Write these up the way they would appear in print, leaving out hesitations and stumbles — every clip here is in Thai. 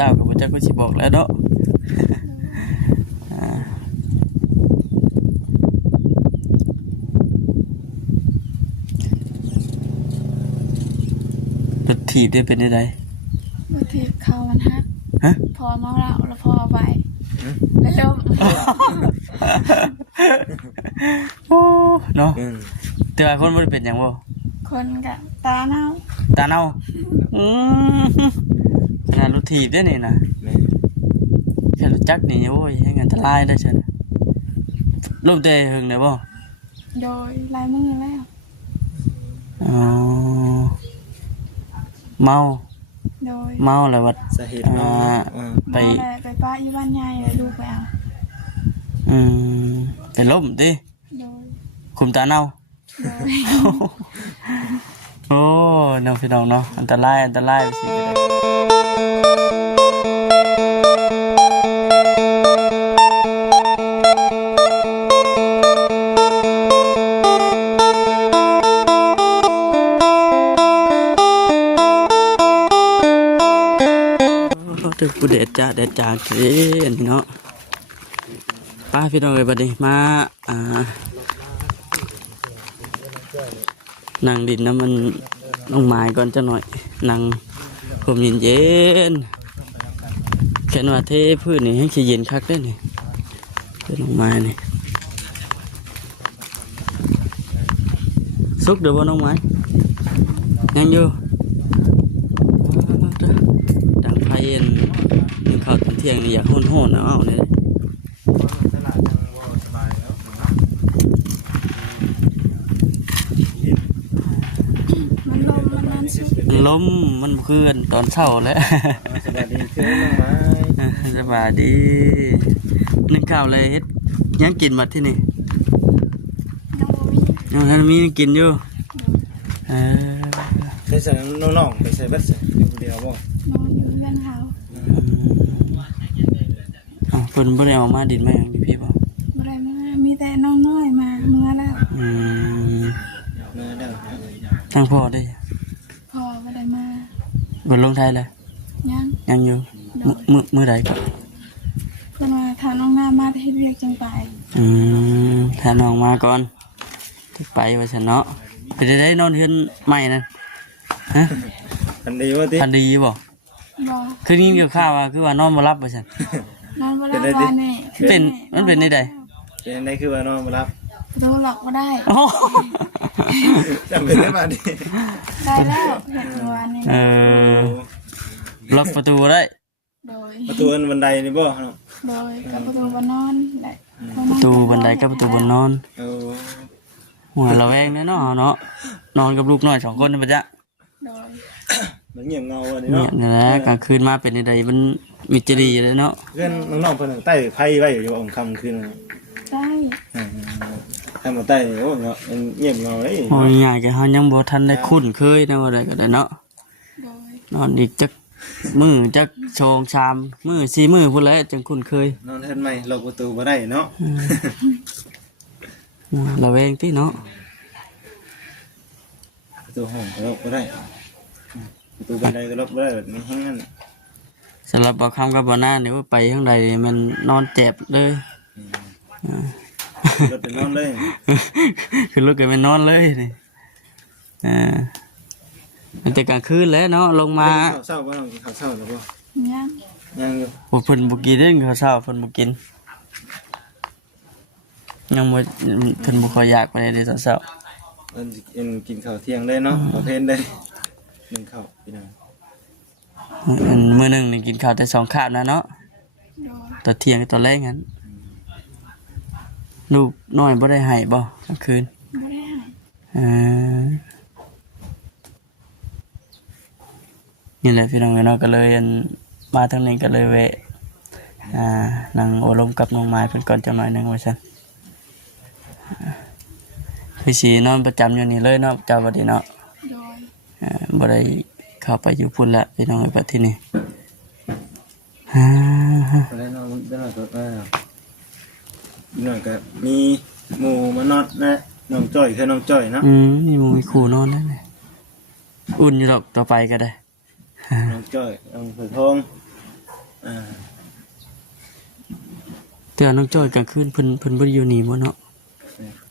เต้ากับพระเจ้าก็สิบอกแล้วเนาะรถถีบได้เป็นได้บางทีเขามันฮักฮะพอเมาแล้วพอไปแล้วล้มโอ้เนาะแต่ว่าคนบ่ได้เป็นหยังบ่ คนกับตาเน่าตาเน่าขนาดรถถีบได้นี่นะแค่รถจักรนี่โอ้ยให้เงินอันตรายได้ฉันรูปเตะหึงเนี่ยบ่โดยลายมือแล้วอ๋อเมาโดยแล้ววัดสาเหตุไปป้าอยู่บ้านยายเลยลูกไปเอาเป็นล้มดิโดยคุมตาเน่าโอ้น้องพี่น้องเนาะอันตรายไปสิก็ได้ถึงกูเด็ดจ้าเห็นเนาะป้าพี่น้องเลยบัดนี้มานั่งดินน้ำมันน้องไม้ก่อนจะหน่อยนั่งผมเย็นแค่ว่าเทพื้นนี่ให้ขี้เย็นคักได้นี่เป็นน้องไม้นี่สุกเดี๋ยวบ่น้องไม้ยังอยู่ดังไฟเย็นนึ่งข้าวตอนเที่ยงนี่อยากโหนเอาเนี่ยล้มมันเคลื่อนตอนเช้าแล้วสบายดีคือน้องไม้สบายดีนึ่งข้าวเลยเฮ็ดยังกินหมดที่นี่ยังท่านมีกินอยู่เคยใส่น้องๆไปใส่บัตรใส่เดียวบ่นอนอยู่เพื่อนเขาเพิ่นบ่ได้ออกมาดินมาอย่างพี่บ่ได้มามีแต่น้องน้อยมาเมื่อแล้วมาแล้วทางพ่อได้พอไม่ได้มาบนลงไทยเลยยังอยู่มือใดก็เพื่อนมาทานน้องงามมาที่เรียกจังไปถ้าน้องมาก่อนไปว่าฉันเนาะไปได้นอนเฮือนใหม่นั่นฮะทันดีว่าติทันดีบ่คือนี่เกี่ยวข้าวว่าคือว่านอนบ่รับว่าฉันนอนบ่รับวันนี้เป็นมันเป็นได้ใดเป็นได้คือว่านอนบ่รับดูหลอกบ่ได้จำเป็นได้มาดิได้แล้วเห็นวันนี้ล็อกประตูได้โดยประตูบันไดนี่บ่โดยกับประตูบนนอนได้ประตูบันไดกับประตูบนนอนหัวเราเองเนาะนอนกับลูกน้อย2คนนี่บ่จ๊ะโดยมันเงียบเงาอันนี้เนาะนี่แหละกลางคืนมาเป็นใดมันมีจดีเลยเนาะเพื่อนน้องๆเพิ่นใต้ไผไว้อยู่บ่ค่ำคืนได้ให้มาใต้โอ้เนาะเงียบเงาเลยโอ้ยง่ายแกเฮายังบ่ทันได้คุ้นเคยนะว่าได้ก็ได้เนาะนอนอีกจักมื้อจักโชงชามมื้อ4มื้อพุ่นแหละจังคุ้นเคยนอนเฮ็ดใหม่ล็อกประตูบ่ได้เนาะระแวงติเนาะประตูห้องก็ล็อกบ่ได้ประตูบันไดก็ล็อกบ่ได้แบบนี้แฮงนั่นสำหรับบ่คำกับบ่หน้านี่ว่าไปทางใดมันนอนเจ็บเลยรถไปนอนเลยคือรถก็ไปนอนเลยนี่แต่กลางคืนแล้วเนาะลงมาข้าวเช้าบ่ข้าวเช้าหรือบ่ยังอยู่เพิ่นบ่กินเด้ข้าวเช้าเพิ่นบ่กินยังบ่เพิ่นบ่ค่อยอยากไปในตอนเช้าเพิ่นกินข้าวเที่ยงได้เนาะข้าวเพลนได้1ข้าวพี่น้องมื้อนึงนี่กินข้าวแต่2คาบนะเนาะตอนเที่ยงตอนแลงงั้นลูกน้อยบ่ได้ให้บ่กลางคืนบ่ได้ให้นี่แหละพี่น้องเนาะก็เลยมาทางนี้ก็เลยแวะนั่งโอลมกับน้องไม้เพิ่นก่อนจังหน่อยนึงว่าซั่นพี่สินอนประจำอยู่นี่เลยเนาะเจ้าบัดนี้เนาะบ่ได้เข้าไปอยู่พุ่นละพี่น้องบัดที่นี่ได้นอนก็น้องก็มีหมู่มานอนนะน้องจ้อยคือน้องจ้อยเนาะมีหมู่มีคู่นอนแล้วนี่อุ่นอยู่ดอกต่อไปก็ได้น้องจ้อยน้องเผือกทอง เตือนน้องจ้อยกลางคืนเพิ่นบ่ได้อยู่นี่บ่เนาะ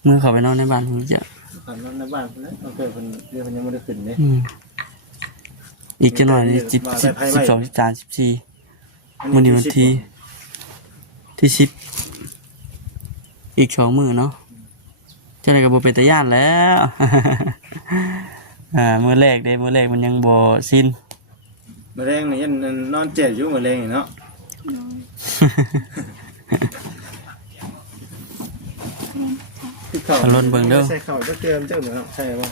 เมื่อเขาไปนอนในบ้านเพิ่นจะ ตอนนั้นในบ้านเพิ่นนะน้องเกิดเพิ่นเรียกเพิ่นยังบ่ได้ขึ้นเด้ อีกจังหน่อยนี่12 13 14มื้อนี้วันที่10อีก2มื้อเนาะจังได๋ก็บ่เป็นตาย้านแล้ว มื้อแรกเด้มื้อแรกมันยังบ่สิ้น มื้อแรงนี่ยันนอนเจ็บอยู่มื้อแรงนี่เนาะ ติดเข่าใส่เข่าจะเกลือมันจะเหมือนใช่ป่ะ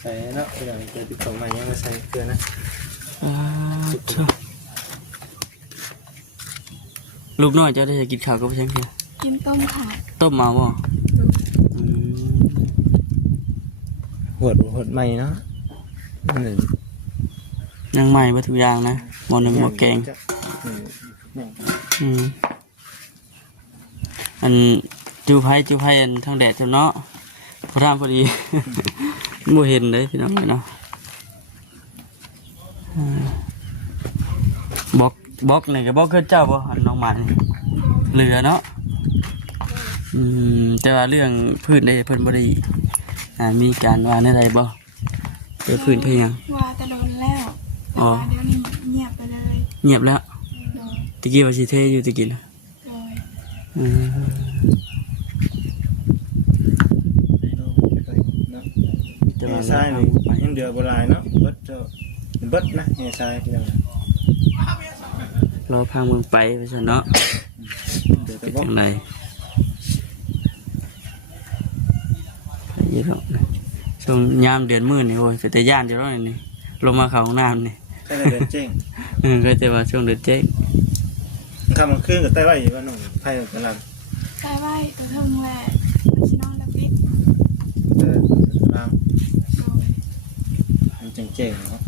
ใส่เนาะอย่างเกลือติดเข่ามายังมาใส่เกลือนะลูกน้อยจะได้กินข้าวกับเพียงเพียง กินต้มขาด ต้มมาบ่ หดใหม่เนาะ ยังใหม่บ่ทุกอย่างนะหม้อหนึ่งหม้อแกงอันจูไผ่อันทางแดดเจ้าเนาะพอทำพอดี บ่เห็นเลยพี่น้องเนาะบอกนี่ก็บอกคือเจ้าบ่อันน้องหมานี่เหลือเนาะแต่ว่าเรื่องพื้นได้เพิ่นบ่ได้มีการว่าในใดบ่เรื่องพื้นเพิ่นยัง ว่าแต่โดนแล้วแต่ว่าเดี๋ยวนี้เงียบไปเลย เงียบแล้ว โดย ตะกี้ว่าสิเทอยู่ตะกี้นะ โดย แต่ว่า ทรายนี่ยังเดือโบราณเนาะเบิดนะทรายที่นั่น รอพาเมืองไปซั่นเนาะ เดือ เป็น บ่ จังไดไปอยู่ดอกนะช่วงยามเดือนมื้อนี่โอ้ยเป็นแต่ย่านอยู่แล้วนี่ลงมาเข้าห้องน้ำนี่ ใช่เดือเจ๊ง ก็จะว่าช่วงเดือนเจ๊ก คำมันขึ้นกับใต้ไว้ว่าน้องไผ่กำลัง ใส่ไว้ตัวเทิงแหละมันชินอนแล้วปิด ราม โดย มันเจ๊งเนาะ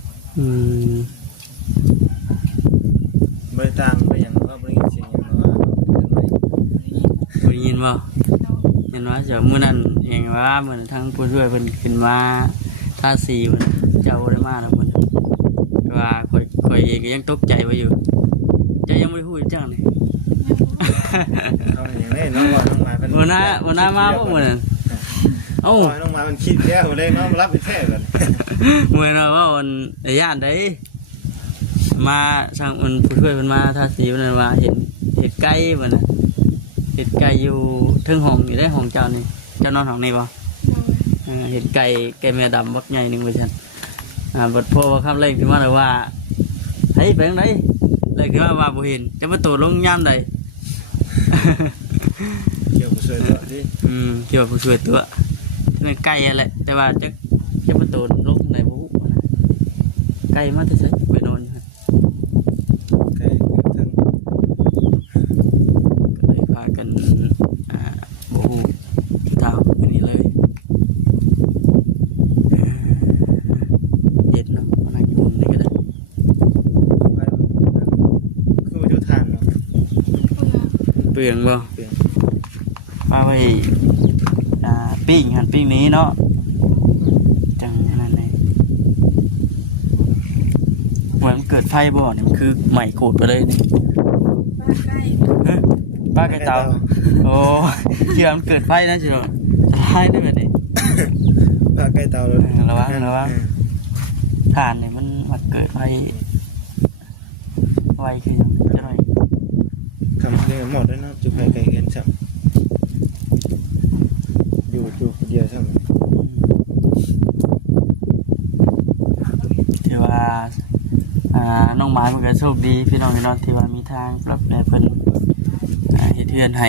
บริต่างไปอย่างว่าบริเสียงอย่างว่า บ่ได้ยินบ่ โดย เห็นว่าเจ้ามื้อนั้นเองว่าเหมือนทั้งผู้ช่วยเพิ่นขึ้นมาทาสีเพิ่นเจ้าบ่ได้มาแล้วเพิ่นว่าข่อยเองก็ยังตกใจไว้อยู่เจ้ายังบ่ได้ฮู้จังนี่ เขาอย่างนี้น้องว่าน้องมาเป็น บ่น่ามาบ่มื้อนั้นเอ้า น้องมาเป็นคิดแล้วเลยน้องรับผิดแท้กัน มื้อนั้นว่าอันย่านใดมาทางอันผู้ช่วยเพิ่นมาทาสีเพิ่นว่าเห็ดไก่เพิ่นน่ะเห็ดไก่อยู่เทิงห้องอยู่ได้ห้องเจ้านี่เจ้านอนห้องนี้บ่ โดย เห็นไก่แม่ดำบักใหญ่หนึ่งไปชันบัดพ่อว่าคำเล่นขึ้นมาเลยว่าเฮ้ยไปทางไหนเล่นขึ้นมาว่าบ่เห็นจะมาตัวลงย่ำใด เกี่ยวกับเสือตัวที่ เกี่ยวกับผู้ช่วยตัวเป็นไก่อะไรแต่ว่าจะมาตัวลงไหนบ่ฮู้นะไก่มาแต่ใส่ไปนอนอยู่หั่น ไก่ทั้ง ก็เลยพากันบ่ฮู้ตามอันนี้เลยเด็ดเนาะมานั่งอยู่นี่ก็ได้ คือมาดูทางเนาะ เปลือก เปลืองบ่ เปลี่ยน มาไว้ปิ้งหันปิ้งนี้เนาะจังนั่นเลยเหมือนเกิดไฟบ่เนี่ยมันคือไหม้โกรธไปเลยนี่ บ้านใกล้ เฮ้ยป้าไก่เตาโอ้เชื่อมันเกิดไฟนะจิโร่จะไล่ได้แบบนี้ ปลาไก่เตาเลย ระวังถ่านเนี่ยมันมาเกิดไฟไวคือยังจะหน่อย คำนี้หมดแล้วเนาะจุดไฟไก่เงินช่ำอยู่เดียวช่ำ ที่ว่าน้องหมามันก็โชคดีพี่น้องที่ว่ามีทางปรับเพิ่นเฮ็ดเทือนให้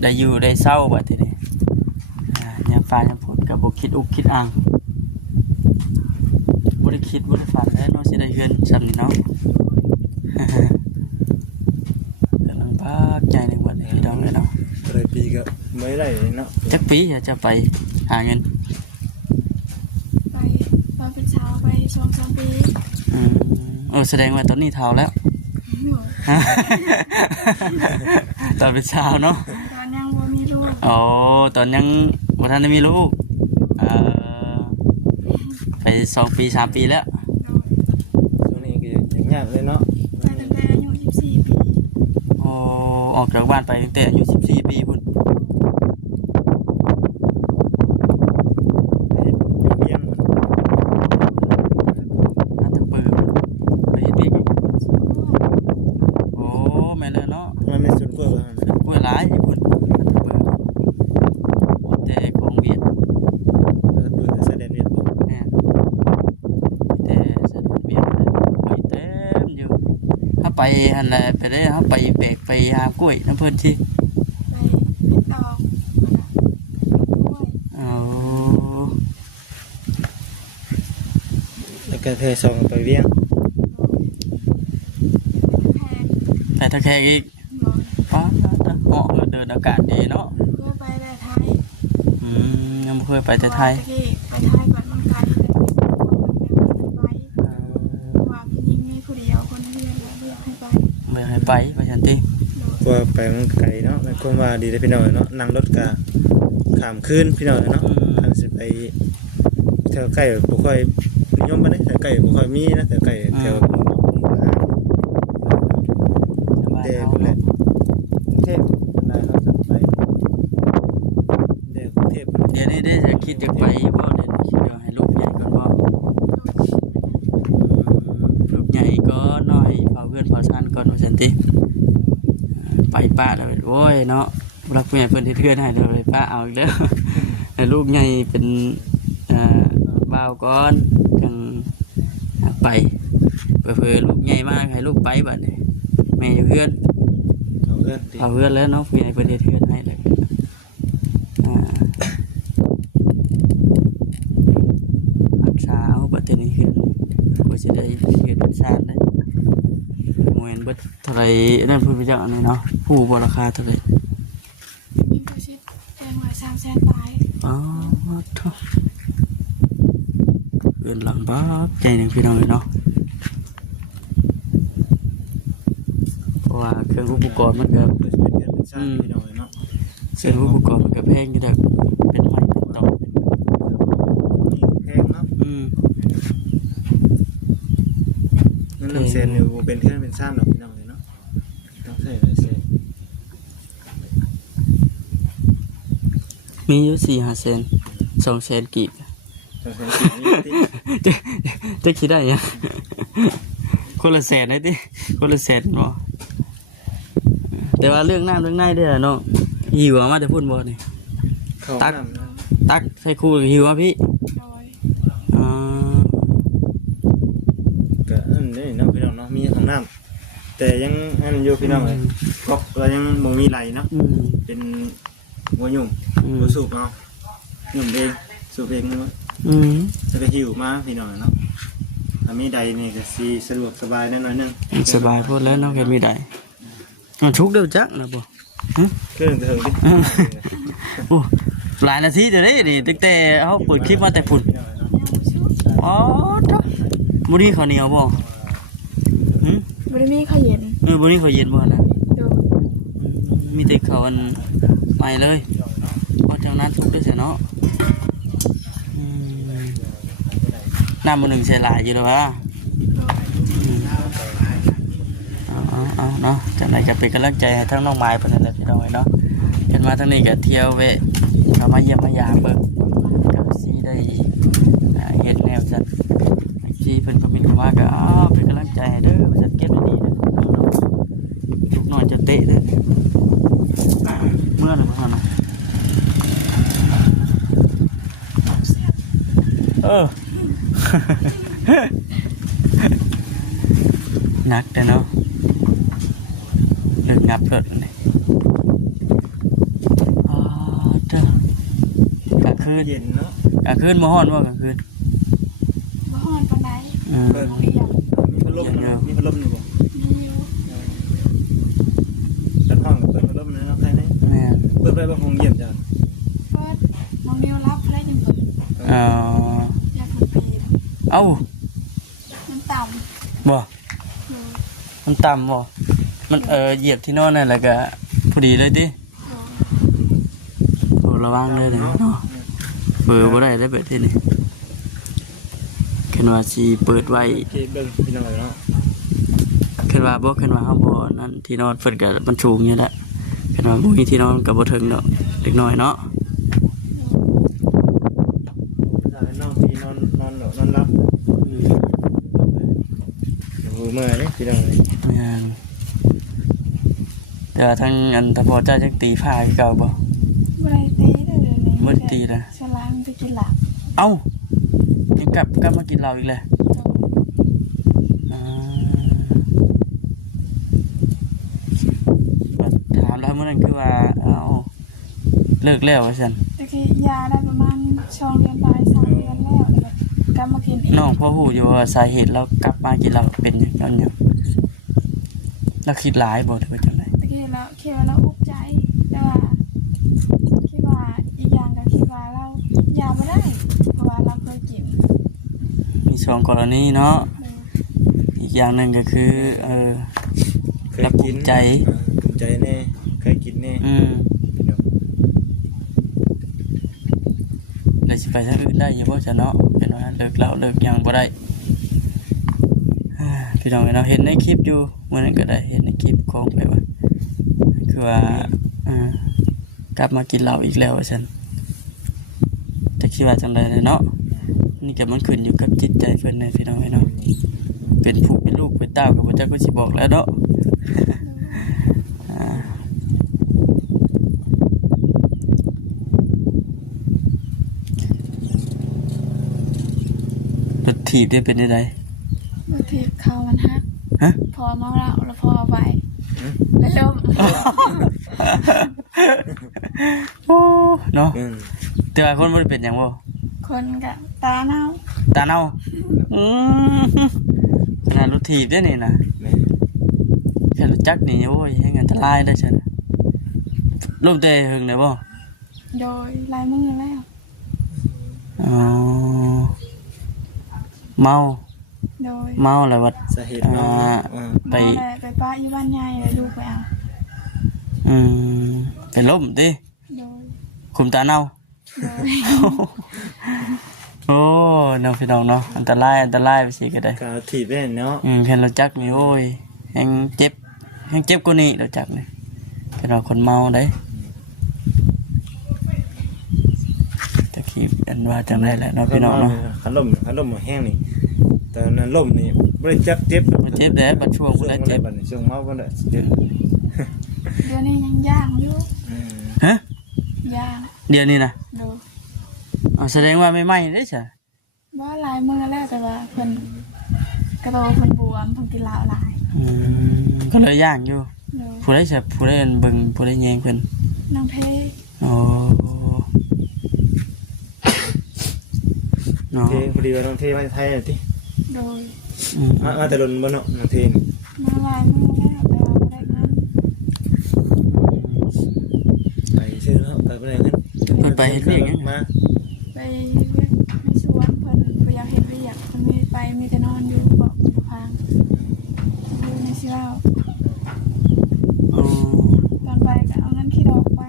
ได้อยู่ได้เศร้าบัดทีนี้ยามฟ้ายามฝนก็บ่คิดอุกคิดอ่างบ่ได้คิดบ่ได้ฝันแล้วเนาะสิได้เฮือนซั่นนี่เนาะ กำลังพักใจในวันนี้พี่น้องเลยเนาะ เลยปีก็ไม่ได้เนาะ จักปีอยากจะไปหาเงิน ไปตอนเป็นเช้าไป2-3 ปี แสดงว่าตอนนี้เท่าแล้ว ตอนเป็นเช้าเนาะ ตอนยังบ่มีลูก อ๋อตอนยังบ่ทันได้มีลูกไป2 ปี 3 ปีแล้ว โดย ช่วงนี้ก็อย่างยากเลยเนาะ ไปตั้งแต่อายุ14 ออกจากบ้านไปตั้งแต่อายุ14 ปีพุ่น เลี้ยงมัน น่าจะเปิดไปเฮ็ดเวียกอีกโอ้แม่นแล้วเนาะ มันเป็นส่วนกล้วยว่า เป็นกล้วยหลายอยู่พุ่นน่าจะเปิดแต่ของเวียด เปิดแสดงเวียดบ่ แม่นแต่สถานเวียดเลยกล้วยเต็มอยู่ถ้าไปหั่นแหละไปได้เฮาไปแบกไปหากล้วยน้ำเพิ่นสิ ไปเป็นตอกกล้วย อ๋อ แล้วก็เทซองไปเลี้ยง แพง แต่ถ้าแค่อีก หมอน ฟ้าเหมาะเดินอากาศดีเนาะ เพื่อไปแต่ไทย ยังบ่เคยไปแต่ไทย ไปไทยก่อนมันไกลเลยไปว่าพี่ยิ่งมีผู้เดียวคนเดียวแล้วเรียกให้ไป ไม่เคยไปไปฉันติ กลัวไปมันไกลเนาะมันคงว่าดีได้พี่น้องเนาะนั่งรถกะข้ามคืนพี่น้องเนาะทางสิไปแถวใกล้บ่ค่อยนิยมปานใดแถวใกล้บ่ค่อยมีนะแถวใกล้แถว สบาย เด็ก เอา แหละ เนาะ กรุงเทพนายเขาจะไปเด็กกรุงเทพ เดี๋ยวนี้ได้จะคิดจะไปบ่เดี๋ยวคิดว่าให้ลูกใหญ่ก่อนบ่ลูกใหญ่ก็น้อยเผาเพื่อนเผาชันก่อนว่าฉันติไปป้าแล้วโอ้ยเนาะรักแม่เพิ่นที่เทื่อนให้แล้วไปป้าเอาอีกเด้อ ให้ลูกใหญ่เป็นบ่าวก่อนจังไปเพื่อลูกใหญ่มากให้ลูกไปบัดนี้แม่อยู่เพื่อน เขาเพื่อนดี เอาเพื่อนแล้วเนาะผู้ใหญ่เพิ่นเฮ็ดเทื่อนให้เลยรักษาเอาบัดนี้ขึ้นก็สิได้เฮ็ดเป็นชาติได้บ่แม่นเบิดเท่าไหร่นั่นเพิ่นไปจักอันนี้เนาะผู้บ่ราคาเท่าไหร่ อินโฟชิตแพงกว่า300,000ปลาย อ๋อโธ่เกินหลังบ้าใจหนึงพี่น้องเนาะเพราะว่าเครื่องอุปกรณ์มันก็ เพื่อเป็นเพื่อนเป็นชาติพี่น้องเนาะ เครื่องอุปกรณ์มันก็แพงอยู่แล้วเป็นไม้เป็นตอก แพงเนาะ อืม เงิน100,000อยู่บ่เป็นเพื่อนเป็นชาติหรอกพี่น้องเนาะต้องใช้หลายแสน มีอยู่4-5 แสน2 แสนกีบ ต้องใช้สิ่งนี้ที่ จะคิดได้ยังคนละแสนได้ติคนละแสนบ่แต่ว่าเรื่องน้ำเรื่องในเด้อเนาะหิวมาแต่พูดบ่นี่ เขานำนะ ตักใส่คู่หิวมาพี่ โดย อ่า ก็อันนี้เนาะพี่น้องเนาะมีของน้ำแต่ยังอันอยู่พี่น้องเลยก๊อกเรายังบ่มีไหลเนาะ อืม เป็นหัวยุ่ม อืม หัวสูบเอายุ่มเองสูบเองเนาะ อืม แล้วก็หิวมาพี่น้องเนาะถ้ามีใดนี่ก็สิสะดวกสบายแน่นอนนึง สบายโพดแล้วเนาะแค่มีได้ชุกเดียวจักนะบ่ เครื่องเถิงดิ โอ้หลายนาทีเดี๋ยวนี้นี่ตั้งแต่เฮาเปิดคลิปมาแต่พุ่น แนวชุด อ๋อจ้ะบ่นี้ข้าวเหนียวบ่หึ บริมีข้าวเย็น บ่นี้ข้าวเย็นบ่นะ โดย มีแต่ข้าวอันใหม่เลยเพราะจังนั้นทุกได้เสียเนาะอืมน้ำมื้อหนึงใส่หลายอยู่แล้ววะ โดย เอาเนาะจังไดก็เป็นกำลังใจให้ทั้งน้องไม้เพิ่นนั่นแหละพี่น้องเนาะเห็นมาทางนี้ก็เที่ยวแวะเอามาเยี่ยมมายามเบิ่งก็สิได้เฮ็ดแนวจัดที่เพิ่นคอมเมนต์เข้ามาก็เป็นกำลังใจให้เด้อว่าจัดเก็บดีๆเด้อลูกน้อยจะเตะเด้อเมื่อน่ะหนักแต่เนาะเลิกงับเกิดเลยอ๋อเจ้ากลางคืน เย็นเนาะ กลางคืนมาฮ้อนว่ากลางคืน บ่ฮ้อนปานใด เออ เปียก มีพัดลมเนาะมีพัดลมอยู่บ่ มีอยู่ ชั้นห้องก็เปิดพัดลมนะเนาะใครไหน แม่น เปิดไปบ่ห้องเยี่ยมจ้ะ เปิดน้องนิวรับได้จังเปิด เอ่อ อยากคนปี เอ้า มันต่ำ บ่ โดย มันต่ำบ่มันเหยียบที่นอนนั่นแหละก็พอดีเลยติ โดย โอ้ระวังเลยเนาะเปิดบ่ได้ได้แบบที่นี่คิดว่าสิเปิดไว้ โอเคเบิ่งพี่น้องเนาะ คิดว่าบ่คิดว่าเฮาบ่นั่นที่นอนเพิ่นก็มันสูงอยู่แหละ เป็นว่าบ่มีที่นอนก็บ่ถึงดอกเล็กน้อยเนาะ น้องที่นอนรับเมื่อนี่พี่น้องเลย แม่นแต่ว่าทั้งอันตะพอเจ้าจักตีผ้าคือเก่าบ่ บ่ได้ตีเด้อเลย บ่ได้ตีนะ สลามไปกินหลับ เอ้ายังกลับมากินเหล้าอีกเลยอ่าถามแล้วเมื่อนั้นคือว่าเอาเลิกแล้วว่าซั่น ตะกี้ยาได้ประมาณ2เดือนปลาย3เดือนแล้วแล้วกลับมากินอีก น้องพ่อฮู้อยู่ว่าสาเหตุเรากลับมากินเหล้าเป็นหยังย้อนหยังเราคิดหลายบ่หรือว่าจังได ตะกี้เราคิดว่าเราอุกใจแต่ว่าคิดว่าอีกอย่างก็คิดว่าเรายาไม่ได้เพราะว่าเราเคยกิน มีสองกรณีเนาะอีกอย่างหนึงก็คือเคยกินภูมิใจแน่เคยกินแน่ พี่น้อง ได้สิไปทางอื่นได้อยู่บ่จ้ะเนาะเป็นว่าเลิกเหล้าเลิกหยังบ่ได้พี่น้องเนาะเห็นในคลิปอยู่เมื่อนั้นก็ได้เห็นในคลิปของแบบว่าคือว่ากลับมากินเหล้าอีกแล้วว่าซั่นแต่คิดว่าจังได๋เนาะนี่ก็มันขึ้นอยู่กับจิตใจเพิ่นนะพี่น้องเนาะเป็นผู้เป็นลูกเป็นเต้าก็บ่จักว่าสิบอกแล้วเนาะ รถถีบได้เป็นยังไง บางทีเขามันฮัก ฮะ พอเมาแล้วแล้วพอเอาไปแล้วล้ม โอ้เนาะ อืม แต่ว่าคนมันเป็นอย่างบ่ คนกับตาเน่า ตาเน่าขนาดรถถีบได้นี่นะ แม่ แค่รถจักรนี่โอ้ยยังอันตรายได้ใช่ไหมรูปเตะหึงได้บ่ โดยลายมือแล้ว อ๋อเมา โดย เมาแล้ววัด สาเหตุเนาะ ไป เมาแล้วไปป้าอยู่บ้านใหญ่แล้วลูกไปเอา ไปล้มดิ โดย คุมตาเน่า โดย โอ้น้องพี่น้องเนาะอันตรายไปสิก็ได้ กาวถีบได้เนาะ แค่รถจักรนี่โอ้ยแฮงเจ็บกว่านี้รถจักรนี่เป็นว่าคนเมาได้แต่คิดอันว่าจำได้แหละเนาะพี่น้องเนาะ ขันลมแห้งนี่แต่นั้นลมนี่บ่ได้จับเจ็บ บ่เจ็บแด้บัดช่วงบ่ได้เจ็บ บัดนี้ช่วงเมาบ่ได้เจ็บ เดี๋ยวนี้ยังย่างอยู่ ฮะ ย่าง เดี๋ยวนี้นะ โดย แสดงว่าไม่ไหม้ได้จ้ะ ว่าลายมือแล้วแต่ว่าเพิ่นกระโดดเพิ่นบวมเพิ่นกินเหล้าหลาย ก็เลยย่างอยู่ โดย ผู้ใดจะผู้ใดเบิ่งผู้ใดแยงเพิ่น น้องเท โอ้เนาะ เทพอดีว่าน้องเทมาไทยน่ะติ โดย มาแต่ลนบ่เนาะน้องเทนี่ มาลายมือแล้วแต่ว่าบ่ได้เงิน ไปซื้อแล้วไปบ่ได้เงิน เพิ่นไปเฮ็ดเวียกหยัง มา ไปเรียกในสวนเพิ่นบ่อยากเฮ็ดเวียกเพิ่นมีไปมีแต่นอนอยู่บอกบ่พังอยู่ในสิเว้า โอ้ ตอนไปก็เอาเงินขี้ดอกไป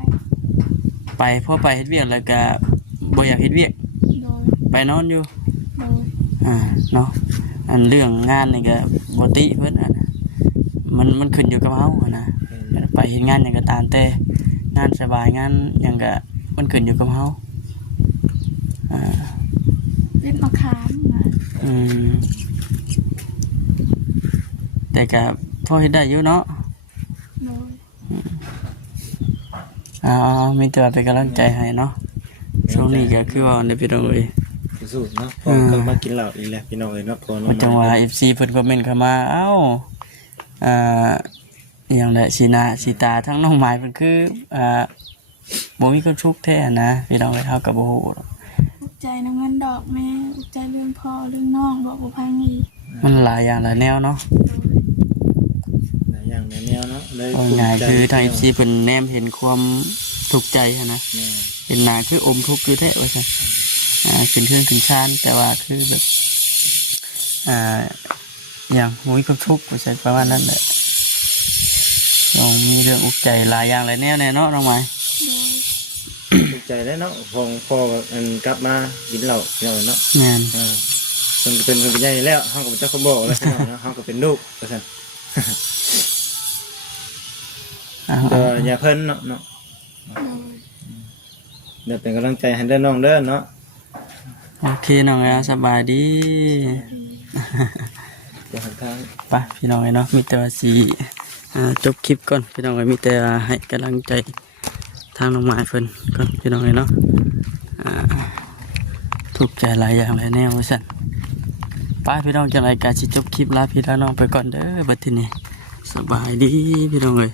ไปพอไปเฮ็ดเวียกแล้วก็บ่อยากเฮ็ดเวียก โดย ไปนอนอยู่ โดย เนาะอันเรื่องงานนี่ก็บ่ติเพิ่นมันขึ้นอยู่กับเฮานะไปเฮ็ดงานหยังก็ตามแต่งานสบายงานหยังก็มันขึ้นอยู่กับเฮา ลิ้นมะขามนะ แต่ก็พอเฮ็ดได้อยู่เนาะ โดย มีแต่ว่าเป็นกำลังใจให้เนาะช่วงนี้ก็คือว่าได้พี่น้องเอ้ย สู้ๆเนาะพอก็มากินเหล้าอีกแล้วพี่น้องเอ้ยเนาะพอน้อง จังหวะ FC เพิ่นคอมเมนต์เข้ามาเอ้าอหยังแหละสีตาทั้งน้องหมายเพิ่นคือบ่มีความสุขแท้นะพี่น้องเอ้ยเฮาก็บ่ฮู้หรอก อุกใจน้ำเงินดอกแม่อุกใจเรื่องพ่อเรื่องน้องบอกบ่พังอีก มันหลายอย่างหลายแนวเนาะ โดย หลายอย่างหลายแนวเนาะเลย เอาง่ายคือทาง FC เพิ่นแนมเห็นความทุกข์ใจหันนะ แม่ เห็นหน้าคืออมทุกข์คือแท้ว่าซั่นขึ้นเครื่องขึ้นชานแต่ว่าคือแบบอย่างบ่มีความทุกข์ว่าซั่นประมาณนั้นแหละต้องมีเรื่องอุกใจหลายอย่างหลายแนวแน่เนาะน้องหมาย โดย ถูกใจแล้วเนาะพออันกลับมากินเหล้าพี่น้องเอ้ยเนาะ แม่น มันเป็นใหญ่แล้วเฮาก็เป็นเจ้าของบ่แล้วพี่น้องเนาะเฮาก็เป็นลูกว่าซั่น เดี๋ยวอย่าเพิ่นเนาะ โดย เดี๋ยวเป็นกำลังใจให้เด้อน้องเด้อเนาะ โอเคน้องสบายดี เดี๋ยวหาทาง ไปพี่น้องเนาะมีแต่ว่าสิจบคลิปก่อนพี่น้องมีแต่ว่าให้กำลังใจทางน้องไม้เพิ่นก่อนพี่น้องเนาะถูกใจหลายอย่างหลายแนวสั่นไปพี่น้องจังไรการสิจบคลิปลาพี่ลาน้องไปก่อนเด้อบัดทีนี้สบายดีพี่น้องเอ้ย